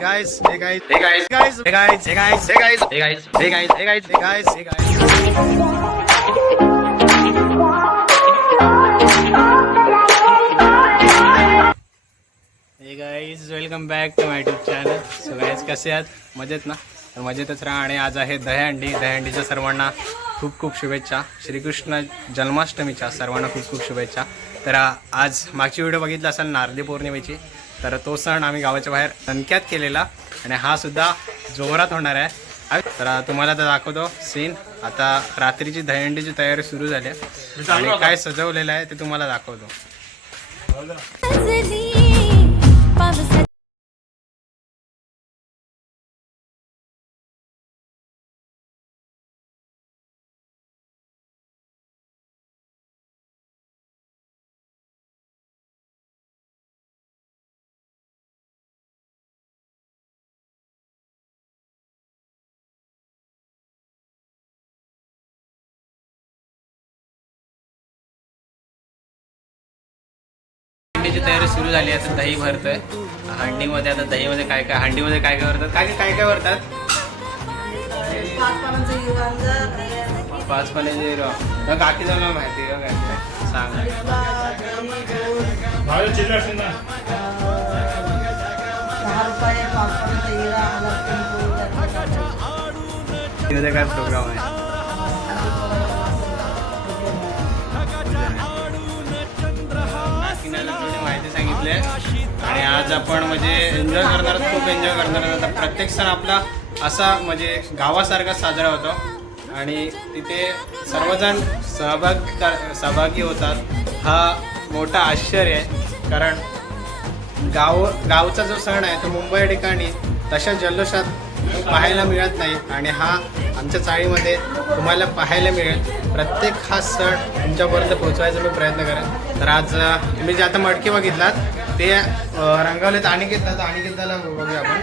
guys, hey guys, hey guys, guys, hey guys, hey guys, hey guys, hey guys, hey guys, hey guys, hey guys, hey guys. Hey guys welcome back to my YouTube channel so guys कसे आहात मजेत ना तर मजेतच राहा आणि आज आहे दहीहंडी दहीहंडीच्या सर्वांना खूप खूप शुभेच्छा श्रीकृष्ण जन्माष्टमीच्या सर्वांना खूप खूप शुभेच्छा तर आज मागची व्हिडिओ बघितला असाल नारळी पौर्णिमेची तर तो सण आम्ही गावाच्या बाहेर दणक्यात केलेला आणि हा सुद्धा जोरात होणार आहे. तर तुम्हाला आता दाखवतो सीन आता रात्रीची दहीहंडीची तयारी सुरू झाली आहे. आणि काय सजवलेलं आहे ते तुम्हाला दाखवतो. हंडीची तयारी सुरू झाली आहे. आता दही भरतोय. हंडीमध्ये आता दहीमध्ये काय काय हंडीमध्ये काय काय भरतात? काय काय काय भरतात? पाच पाण्याचे काकी झालं माहिती आहे का काय सांग. काय प्रोग्राम आहे? माहिती आणि आज आपण म्हणजे एन्जॉय करणार खूप एन्जॉय करणार आता प्रत्येक सण आपला असा म्हणजे गावासारखा साजरा होतो. आणि तिथे सर्वजण सहभाग सहभागी होतात. हा मोठा आश्चर्य आहे. कारण गाव गावचा जो सण आहे तो मुंबई ठिकाणी तशा जल्लोषात पाहायला मिळत नाही. आणि हा आमच्या चाळीमध्ये तुम्हाला पाहायला मिळेल. प्रत्येक हा सण तुमच्यापर्यंत पोहोचवायचा मी प्रयत्न करेन. तर आज तुम्ही जे आता मडके बघितलात ते रंगवलेत आणि घेतलात आणि घेतला बघूया आपण.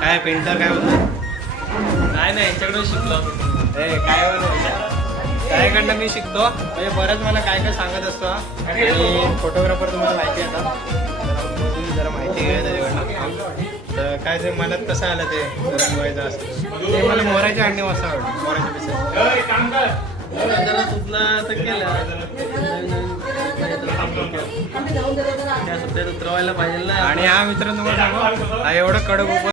काय पेंटर काय होतं? नाही नाही यांच्याकडून शिकलो ए काय त्याकडनं मी शिकतो. म्हणजे बरंच मला काय काय सांगत असतो आणि फोटोग्राफर तुम्हाला माहिती आहे आता. माहिती घ्या त्याच्याकडनं तर काय ते मनात कसं आलं ते रंगवायचं असं? ते मला मोराची अंडी मस्त आवडली. मोराच्या पिसेस जरा चुकला तर केलं. त्या सुट्ट्यात उतरवायला पाहिजे ना. आणि हा मित्र तुम्हाला सांगू हा एवढं कडक उभं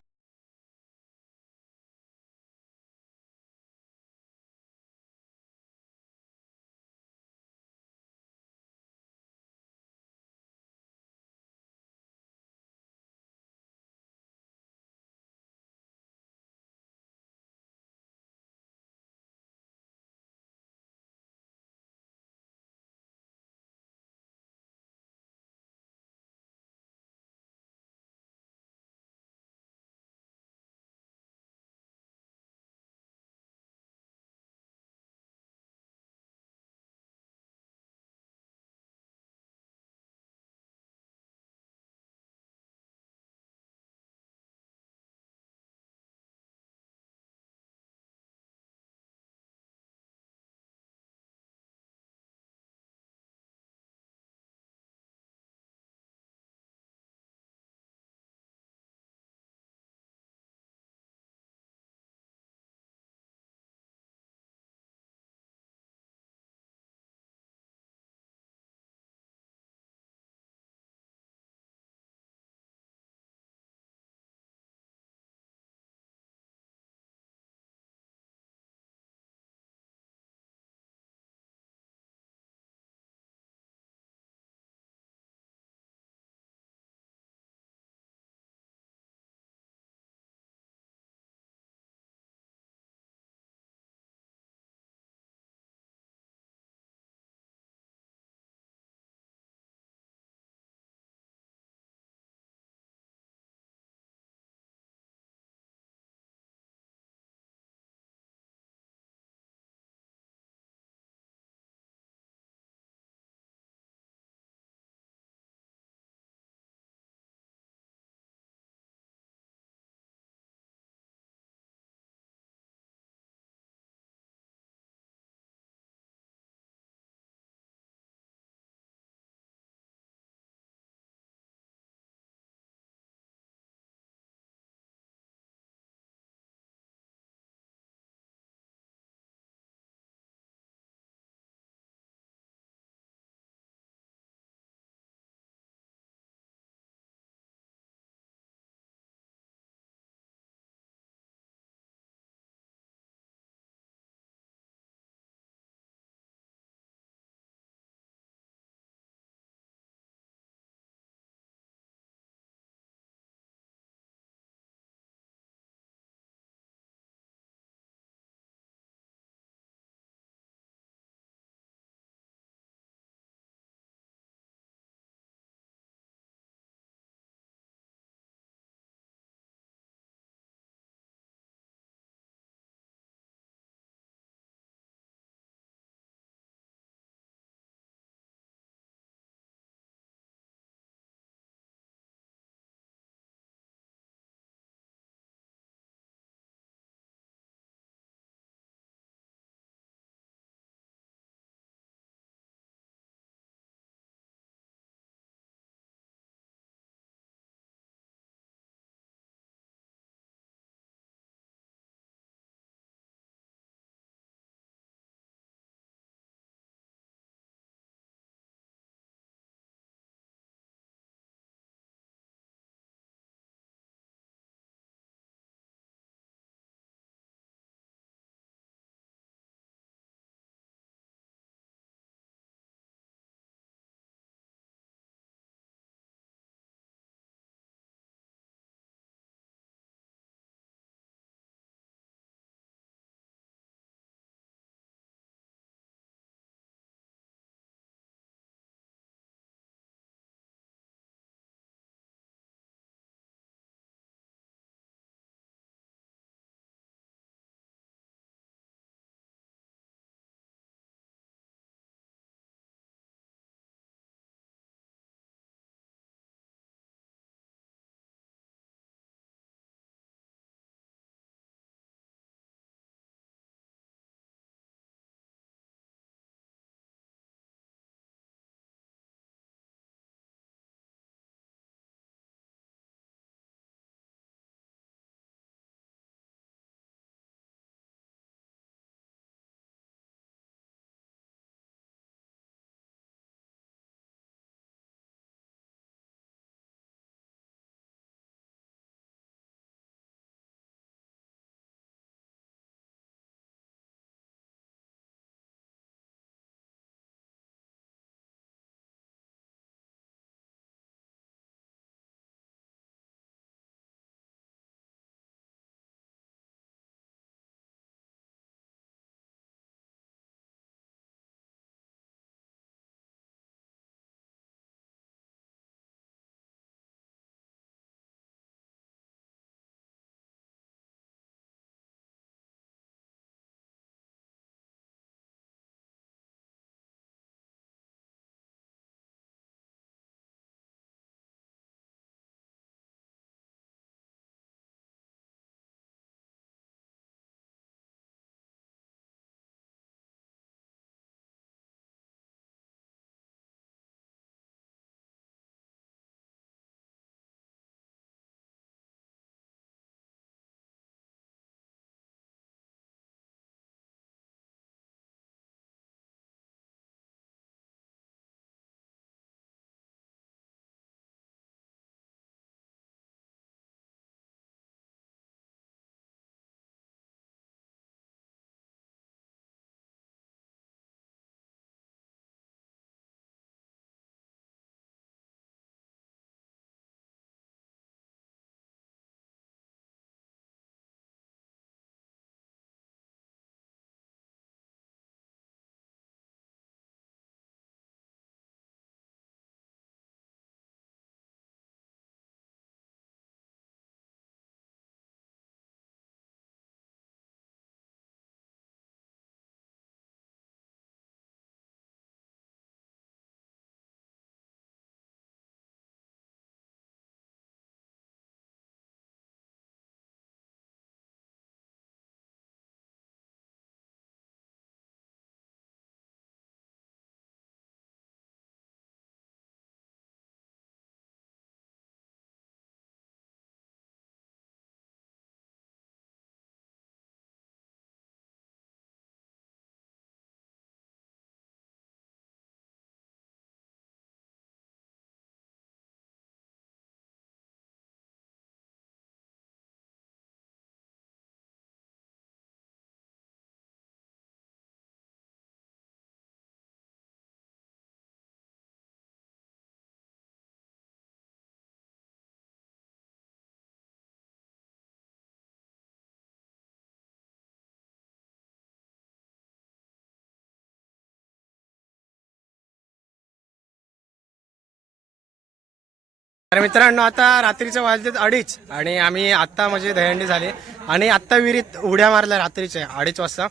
तर मित्रांनो आता रात्रीचं वाजलेत अडीच आणि आम्ही आत्ता म्हणजे दहंडी झाली आणि आत्ता विहिरीत उड्या मारल्या रात्रीच्या अडीच वाजता.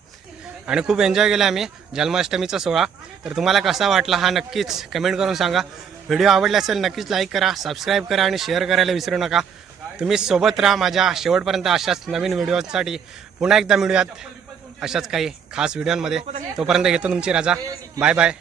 आणि खूप एन्जॉय केला आम्ही जन्माष्टमीचा सोहळा. तर तुम्हाला कसा वाटला हा नक्कीच कमेंट करून सांगा. व्हिडिओ आवडला असेल नक्कीच लाईक करा सबस्क्राईब करा आणि शेअर करायला विसरू नका. तुम्ही सोबत राहा माझ्या शेवटपर्यंत अशाच नवीन व्हिडिओसाठी. पुन्हा एकदा मिळूयात अशाच काही खास व्हिडिओमध्ये. तोपर्यंत घेतो तुमची राजा. Bye bye